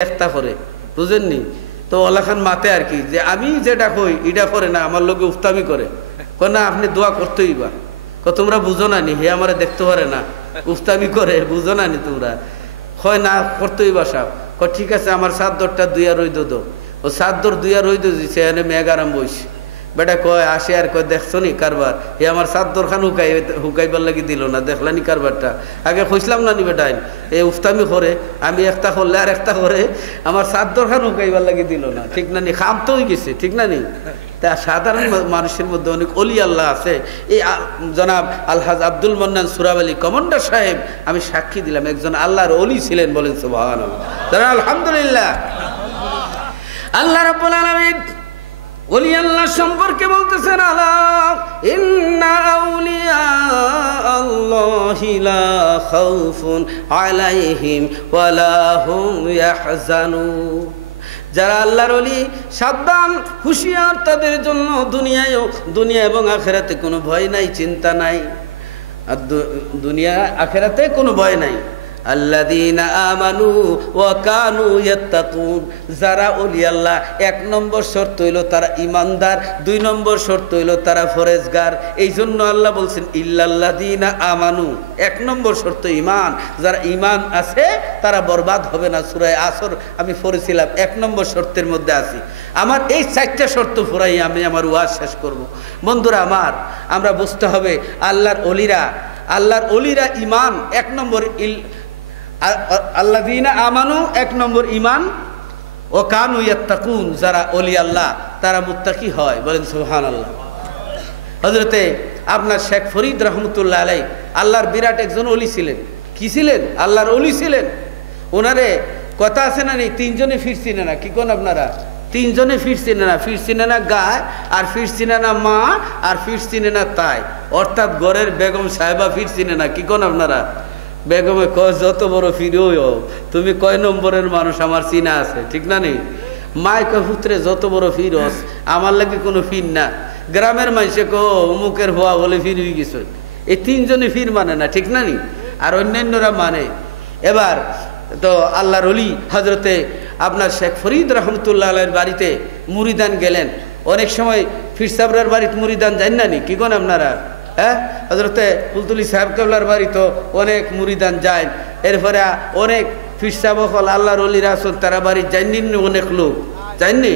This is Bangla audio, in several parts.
একটা করে বুঝেননি তো ওলাখান মাতে আর কি যে আমি যেটা কই এটা করে না আমার লোকে উফতামি করে না আপনি দোয়া করতেই বা তোমরা বুঝো না নি হে আমারে দেখতে পারে না উফতামি করে বুঝো না নি তোমরা হয় না করতেই বা সাহেব ঠিক আছে আমার সাতদরটা দুইয়া রইদ দো ও সাতদর দুইয়া রইদ দিছে এনে মেঘ আরাম বইছে বেটা কয় আসে আর কয় দেখছো নি কারবার হে আমার সাতদর খান হুকাইবার লাগি দিল না দেখলানি কারবারটা আগে কইসলাম না নি বেটাই এই উফতামি করে আমি একটা করলে আর একটা করে আমার সাতদর খান হুকাইবার লাগি দিল না ঠিক না নি খাম তো হয়ে গেছে ঠিক না নি তা সাধারণ মানুষের মধ্যে অনেক অলি আল্লাহ আছে এই জনাব আলহাজ আব্দুল মান্নান সুরাব আলী কমান্ডার সাহেব আমি সাক্ষী দিলাম একজন আল্লাহর অলি ছিলেন বলেন সুবহানাল্লাহ আলহামদুলিল্লাহ আল্লাহ রাব্বুল আলামিন ওলি আল্লাহ সম্পর্কে বলতেছেন আলা ইন্না আউলিয়া আল্লাহি লা খাউফুন আলাইহিম ওয়ালা হুম ইয়াহজানুন যারা আল্লাহর ওলি সাবধান হুঁশিয়ার তাদের জন্য দুনিয়া এবং আখিরাতে কোনো ভয় নাই চিন্তা নাই আর দুনিয়া আখিরাতে কোনো ভয় নাই আল্লাযীনা আমানু ওয়া কানু ইয়াত্তাকুন যারা ওলি আল্লাহ এক নম্বর শর্ত হইল তারা ঈমানদার দুই নম্বর শর্ত হইল তারা ফরেজগার এই জন্য আল্লাহ বলছেন ইল্লাল্লাযীনা আমানু এক নম্বর শর্ত ঈমান যারা ঈমান আছে তারা বরবাদ হবে না সূরা আসর আমি পড়েছিলাম এক নম্বর শর্তের মধ্যে আছি আমার এই চারটা শর্ত পুরাই আমি আমার ওয়াজ শেষ করব বন্ধুরা আমার আমরা বুঝতে হবে আল্লাহর ওলিরা ঈমান এক নম্বর আল্লাযীনা আমানু এক নম্বর ঈমান ও কানু ইয়াত্তাকুন যারা ওলি আল্লাহ তারা মুত্তাকি হয় বলেন সুবহানাল্লাহ হযরতে আপনার শেখ ফরিদ রহমতুল্লাহ আলাইহি আল্লাহর বিরাট একজন ওলি ছিলেন কি ছিলেন আল্লাহর ওলি ছিলেন ওনারে কথা আছে না নেই তিনজনে ফিরছিলেন না কি কোন আপনারা তিনজনে ফিরছিলেন না গায় আর ফিরছিলেন না মা আর ফিরছিলেন না তাই অর্থাৎ ঘরের বেগম সাহেবা ফিরছিলেন না কি কোন আপনারা বেগমে কয় যত বড় ফিরো তুমি কয় নম্বরের মানুষ আমার চিনা আছে ঠিক না নেই মায় কয় পুত্রে যত বড় ফিরস আমার লাগে কোনো ফির না গ্রামের মানুষে কো অমুকের হওয়া বলে ফির হয়ে গেছে এই তিনজনে ফির মানে না ঠিক না নি আর অন্যান্যরা মানে এবার তো আল্লাহর ওলি হযরতে আপনার শেখ ফরিদ রহমতুল্লাহ আলাইহির বাড়িতে মুরিদান গেলেন অনেক সময় ফির সাবরার বাড়িতে মুরিদান যান না নি কি কোন আপনারা হ্যাঁ হযরতে কুলতুলি সাহেব কেবলার বাড়ি তো অনেক মুরিদান যায় এরপরে অনেক ফির সাহেব হল আল্লাহর ওলি রাসূল তারা বাড়ি যায়নি অনেক লোক যায়নি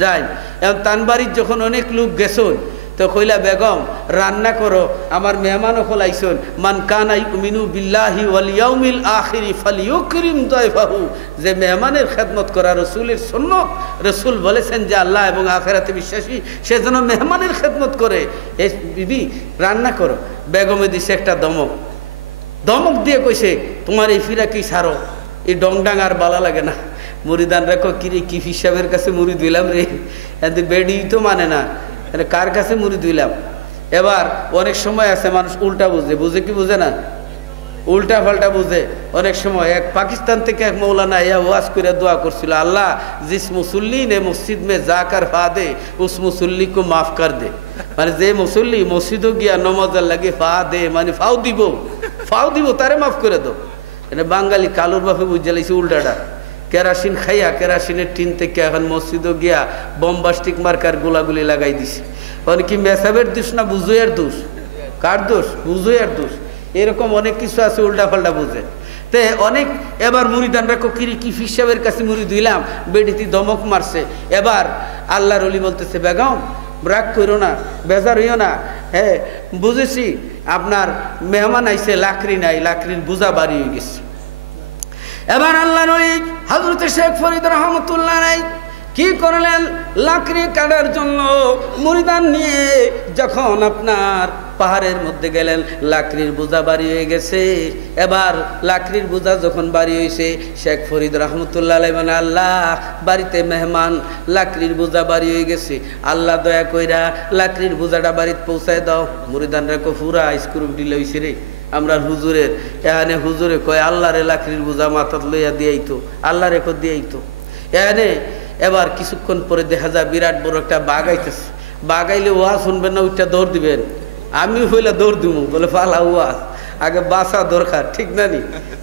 যায় এখন তান বাড়ির যখন অনেক লোক গেছেন তো কইলা বেগম রান্না করো আমার মেহমান হল আইসন মান কানা ইউমিনু বিল্লাহি ওয়াল ইয়াউমিল আখির ফালিয়ুকরিম দাইফাহু যে মেহমানের খেদমত করা রাসূলের সুন্নাত রাসূল বলেছেন যে আল্লাহ এবং আখিরাতে বিশ্বাসী সে যেন মেহমানের খেদমত করে এই বিবি রান্না করো বেগমে দিছে একটা দমক দিয়ে কইছে তোমার এই ফিরা কি ছাড়ো এই ডংডাং আর বালা লাগে না মুরিদান রেখো কিরে কি হিসাবের কাছে মুড়ি দিলাম রে এতে বেডি তো মানে না কার কাছে মুড়ি দিলাম এবার অনেক সময় আছে মানুষ উল্টা বুঝে কি বুঝে না উল্টা পাল্টা বুঝে অনেক সময় এক পাকিস্তান থেকে এক মৌলানা ইয়া ওয়াজ করে দোয়া করছিল আল্লাহ জিস মুসল্লি নে মসজিদ মে যাকার ফা দে উস মুসল্লি কো মাফ কর দে মানে যে মুসল্লি মসজিদও গিয়া নমাজের লাগে ফা দে মানে ফাও দিব তারে মাফ করে দাও মানে বাঙালি কালুর বাপে বুঝে লাইছে উল্টাটা কেরাসিন খাইয়া কেরাসিনের টিন থেকে এখন মসজিদও গিয়া বম্বাস্টিক মার্কার গোলাগুলি লাগাই দিছে কি মেসাবের দোষ না বুঝুয়ের দোষ কার দোষ বুঝুয়ের দোষ এরকম অনেক কিছু আছে উল্টা পাল্টা বুঝে তে অনেক এবার মুরিদানরা কিরি কি ফিসাবের কাছে মুড়ি দিলাম বেডিতি দমক মারছে এবার আল্লাহর ওলি বলতেছে বেগম রাগ করো না বেজার হইও না হ্যাঁ বুঝেছি আপনার মেহমান আইছে লাকড়ি নাই লাকড়ির বোঝা বাড়ি হয়ে গেছে এবার আল্লাহর ওলি হযরতে শেখ ফরিদ রহমতুল্লাহ আলাইহি কি করলেন লাকড়ি কাটার জন্য মুরিদান নিয়ে যখন আপনার পাহাড়ের মধ্যে গেলেন লাকড়ির বোঝা বাড়ি হয়ে গেছে এবার লাকড়ির বোঝা যখন বাড়ি হয়েছে শেখ ফরিদ রহমতুল্লাহ আলাইহি মানে আল্লাহ বাড়িতে মেহমান লাকড়ির বোঝা বাড়ি হয়ে গেছে আল্লাহ দয়া কইরা লাকড়ির বোঝাটা বাড়িতে পৌঁছায় দাও মুরিদান রেখো পুরা স্ক্রু ঢিলে হইছে রে আমরা হুজুরের এখানে হুজুরে কয় আল্লাহরে লাকড়ির বোঝা মাথাত লইয়া দিয়াইতো আল্লাহ রেখো দিয়াইতো এখানে এবার কিছুক্ষণ পরে দেখা যায় বিরাট বড় একটা বাঘ আইতেছে বাঘ আইলে ওয়াজ শুনবেন না ওইটা দৌড় দিবেন আমি হইলে দৌড় দিব বলে ফালা ওয়াজ আগে বাঁচা দরকার, ঠিক না নি?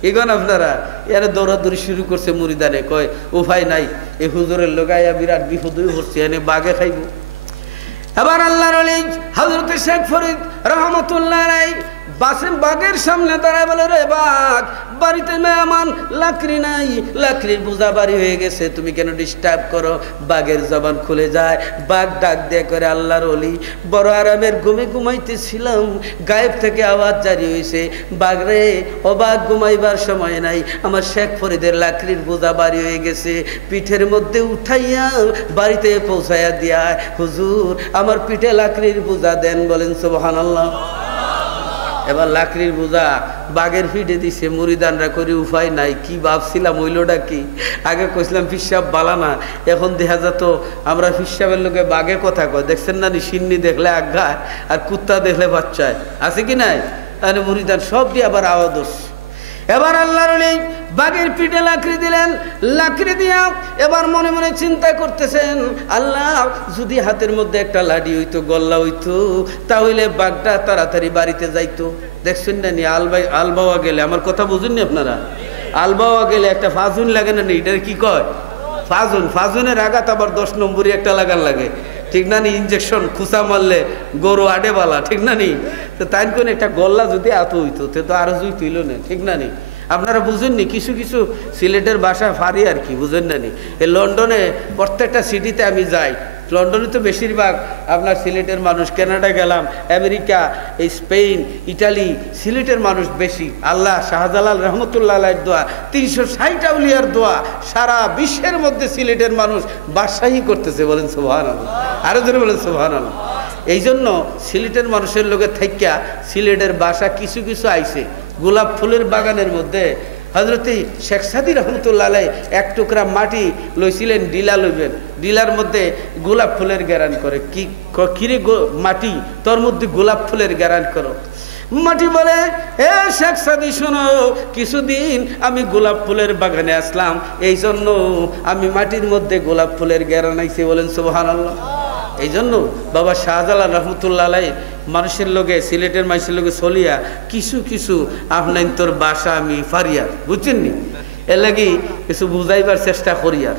এখন আপনারা এর দৌড়াদৌড়ি শুরু করছে মুরিদানে, কয় উপায় নাই, এই হুজুরের লোকাইয়া বিরাট বিপদ হচ্ছে, এনে বাঘে খাইব। এবার আল্লাহর ওলি হযরত শেখ ফরিদ রহমতুল্লাহ আলাইহি বাঘের সামনে দাঁড়ায় বলে, রে বাঘ, বাড়িতে মেহমান, লাকড়ি নাই, লাকড়ির বোঝা বাড়ি হয়ে গেছে, তুমি কেন ডিস্টার্ব করো? বাঘের জবান খুলে যায়। বাঘ ডাক দিয়ে করে, আল্লাহর ওলি, বড় আরামের ঘুমে ঘুমাইতেছিলাম, গায়েব থেকে আওয়াজ জারি হয়েছে, বাঘ রে ও বাঘ, ঘুমাইবার সময় নাই, আমার শেখ ফরিদের লাকড়ির বোঝা বাড়ি হয়ে গেছে, পিঠের মধ্যে উঠাইয়া বাড়িতে পৌঁছাইয়া দিয়া, হুজুর আমার পিঠে লাকড়ির বোঝা দেন। বলেন সুবহানাল্লাহ। এবার লাকড়ির বোঝা বাঘের পিঠে দিছে, মুরিদানরা করে উপায় নাই। কি ভাবছিলাম হইলটা কি? আগে কইছিলাম পিসাব বালানা, এখন দেখা যেত আমরা পিসাবের লোকে বাঘে কথা কয়। দেখছেন না, সিন্নি দেখলে আজ্ঞায় আর কুত্তা দেখলে বাচ্চায়, আছে কি নাই? তাহলে মুরিদান সব দিয়ে আবার আওয়াজ। এবার আল্লাহর ওলি বাঘের পিঠে লাকড়ি দিলেন, লাকড়ি দিয়া এবার মনে মনে চিন্তা করতেছেন, আল্লাহ যদি হাতের মধ্যে একটা লাঠি হইতো, গল্লা হইতো, তাহলে বাঘটা তাড়াতাড়ি বাড়িতে যাইতো। দেখছেন না নি আলবাওয়া গেলে, আমার কথা বুঝুন নি আপনারা, আলবাওয়া গেলে একটা ফাজুন লাগে না, এটার কি কয়? ফাজুন। ফাজুনের আঘাত আবার 10 নম্বরই একটা লাগান লাগে, ঠিক না নি? ইঞ্জেকশন খুসা মারলে গরু আডে বালা, ঠিক না নি? তো তাই কোন একটা গল্লা যদি এত হইতো, তো আরো জুই তুইল না, ঠিক না নি? আপনারা বুঝেননি, কিছু কিছু সিলেটের ভাষা ফারি আর কি, বুঝেন না নি? এই লন্ডনে প্রত্যেকটা সিটিতে আমি যাই, লন্ডনে তো বেশিরভাগ আপনার সিলেটের মানুষ, কানাডা গেলাম, আমেরিকা, এই স্পেন, ইটালি, সিলেটের মানুষ বেশি। আল্লাহ শাহজালাল রহমতুল্লাহ আলাইহির দোয়া, 360 আউলিয়ার দোয়া, সারা বিশ্বের মধ্যে সিলেটের মানুষ বাদশাহী করতেছে। বলেন সুবহানাল্লাহ, আরো জোরে বলেন সুবহানাল্লাহ। এই জন্য সিলেটের মানুষের লোকে থাইকা সিলেটের ভাষা কিছু কিছু আইছে। গোলাপ ফুলের বাগানের মধ্যে হযরত শেখ সাদী রহমতুল্লাহ আলাইহি এক টুকরা মাটি লইছিলেন, ডিলা লইবেন, ডিলার মধ্যে গোলাপ ফুলের গ্যারান করে। কি কিরে মাটি, তোর মধ্যে গোলাপ ফুলের গ্যারান করো? মাটি বলে, এ শেখ সাদী শোনো, কিছুদিন আমি গোলাপ ফুলের বাগানে আসলাম, এই জন্য আমি মাটির মধ্যে গোলাপ ফুলের গ্যারান আইছে। বলেন সুবহানাল্লাহ। এই জন্য বাবা শাহজালাল রহমতুল্লাহ আলাইহি মানুষের লোকে, সিলেটের মানুষের লোকে চলিয়া কিছু কিছু আপনার তোর বাসা আমি ফারিয়ার, বুঝছেন নি? এর লাগি কিছু বুঝাইবার চেষ্টা করি, আর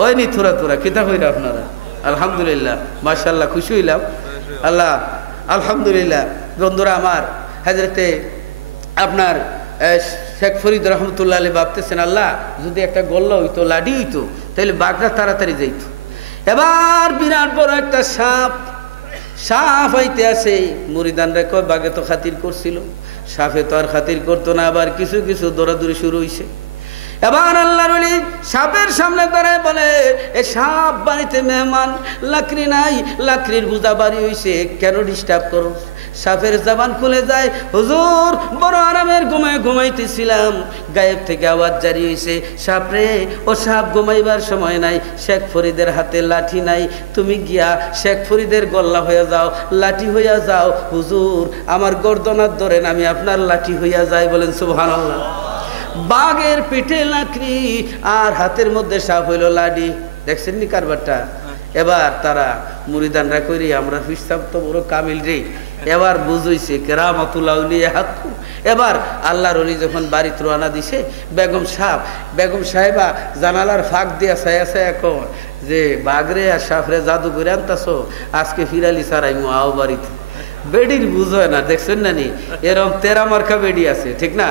ওই নি থোড়া থোড়া কিতা কইরা আপনারা। আলহামদুলিল্লাহ, মাশাআল্লাহ, খুশি হইলাম। আল্লাহ আলহামদুলিল্লাহ। বন্ধুরা আমার, হযরতে আপনার শেখ ফরিদ রহমতুল্লাহ আলাইহি ভাবতেছেন, আল্লাহ যদি একটা গল্লা হইতো, লাডি হইতো, তাহলে বাঘটা তাড়াতাড়ি যাইত। এবার বিরাট বড় একটা সাপ আইতে আছে, মুরিদানরা কয় বাঘে তো খাতির করছিল, সাপে তো আর খাতির করতো না, আবার কিছু কিছু দৌড়াদৌড়ি শুরু হইছে। এবার আল্লাহর ওলি সাপের সামনে দাঁড়ায় বলে, এ সাপ, বাড়িতে মেহমান, লাকড়ি নাই, লাকড়ির বোঝা বাড়ি হইছে, কেন ডিস্টার্ব করো? সাপের জবান খুলে যায়, হুজুর বড় আরামের ঘুমাইতেছিলাম, গায়েব থেকে আওয়াজ জারি হয়েছে, সাপ রে ও সাপ, ঘুমাইবার সময় নাই, শেখ ফরিদের হাতে লাঠি নাই, তুমি গিয়া শেখ ফরিদের গল্লা হইয়া যাও, লাঠি হইয়া যাও, হুজুর আমার গর্দনার ধরেন, আমি আপনার লাঠি হইয়া যাই। বলেন সুবহানাল্লাহ। বাঘের পিঠে লাকড়ি আর হাতের মধ্যে সাপ হইল লাডি। দেখছেন নি কারবারটা? এবার তারা মুরিদানরা করি, আমরা ফিরসাব তো বড় কামিল রে, এবার বুঝইছে কেরামাতুল আউলিয়া হাক্কু। এবার আল্লাহর ওলি যখন বাড়িতে রওনা দিছে, বেগম সাহেবা জানালার ফাঁক দিয়া ছায়া ছায়া কয় যে, বাঘরে আর সাপরে জাদু করে আনতাছো, আজকে ফিরালি সারাইমু আও বাড়িতে। বেডির বুঝ হয় না, দেখছেন না নি? এরকম 13 মার্কা বেডি আছে, ঠিক না?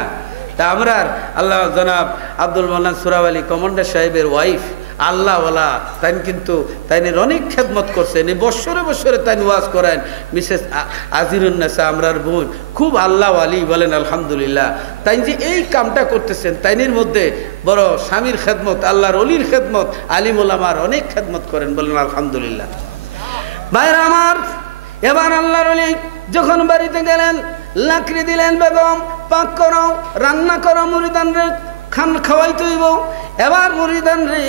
তা আমরা আল্লাহ জনাব আব্দুল মান্নান সুরাওয়ালি কমান্ডার সাহেবের ওয়াইফ, আল্লাহওয়ালা, তাই কিন্তু তাইনের অনেক খেদমত করছেন, বৎসরে বৎসরে তাই ওয়াজ করেন। মিসেস আজিরুন্নেসা আমরার বোন খুব আল্লাহওয়ালি, বলেন আলহামদুলিল্লাহ। তাই যে এই কামটা করতেছেন, তাইনের মধ্যে বড় স্বামীর খেদমত, আল্লাহর অলির খেদমত, আলিম ওলামার অনেক খেদমত করেন, বলেন আলহামদুলিল্লাহ। ভাইরা আমার, এবার আল্লাহর ওলি যখন বাড়িতে গেলেন, লাকড়ি দিলেন, বেগম পাক করো, রান্না করো, মুরিদান রে খাওয়াইতে হইব। এবার মুরিদান রে,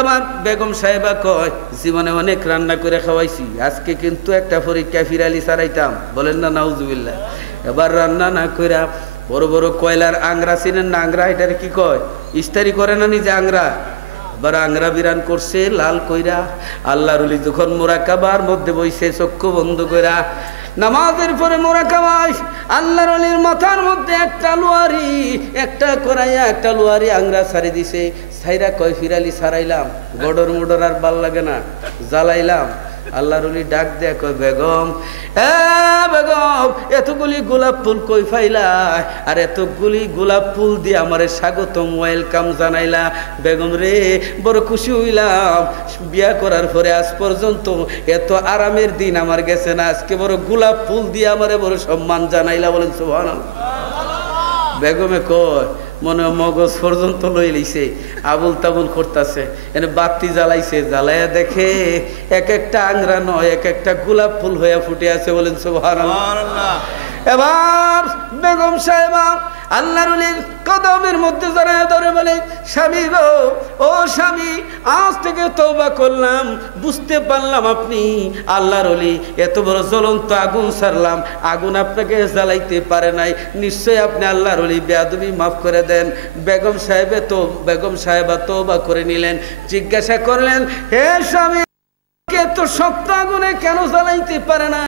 এবার বেগম সাহেবা কয়, জীবনে অনেক রান্না করে খাওয়াইছি, আজকে কিন্তু একটা পরীক্ষা ফিরালি সারাইতাম। বলেন না নাউজুবিল্লাহ। এবার রান্না না কইরা বড় বড় কয়লার আংরা, চিনেন না আংরা? এটার কি কয়? ইস্তারি করে না নিজে আংরা? এবার আংরা বিরান করছে লাল কইরা। আল্লাহর ওলি যখন মুরাকাবার মধ্যে বইছে, চক্ষু বন্ধ কইরা, নামাজের পরে মোরাকাবায় আল্লাহর ওলির মাথার মধ্যে একটা লোয়ারি, একটা করাইয়া একটা লোয়ারি আংরা ছাড়ি দিছে। ছাইরা কয় ফিরালি ছাড়াইলাম, গডর মোডর আর ভাল লাগে না, জ্বালাইলাম। আল্লাহর ওলি ডাক দেয়া কয় বেগম, বেগম এতগুলি গোলাপ ফুল কই ফাইলা, আর এতগুলি গোলাপ ফুল দিয়ে আমারে স্বাগতম ওয়েলকাম জানাইলা। বেগম রে বড় খুশি হইলাম, বিয়া করার পরে আজ পর্যন্ত এত আরামের দিন আমার গেছে না, আজকে বড় গোলাপ ফুল দিয়ে আমারে বড় সম্মান জানাইলা। বলেন সুবহানাল্লাহ। বেগমে কয় মনে মগজ পর্যন্ত লই লইছে, আবুল তাবুল করতেছে। এনে বাতি জ্বালাইছে, জ্বালাইয়া দেখে এক একটা আংরা নয়, এক একটা গোলাপ ফুল হইয়া ফুটে আছে। বলেন সুবহানাল্লাহ। এবার বেগম সাহেবা আল্লাহর ওলির কদমের মধ্যে জড়ায় ধরে বলে, স্বামী গো, ও স্বামী, আজ থেকে তওবা করলাম, বুঝতে পারলাম আপনি আল্লাহর ওলি। এত বড় জ্বলন্ত আগুন ছাড়লাম, আগুন আপনাকে জ্বালাইতে পারে নাই, নিশ্চয়ই আপনি আল্লাহর ওলি, বেয়াদবি মাফ করে দেন। বেগম সাহেবা তওবা করে নিলেন। জিজ্ঞাসা করলেন, হে স্বামী, এত শক্ত আগুনে কেন জ্বালাইতে পারে না?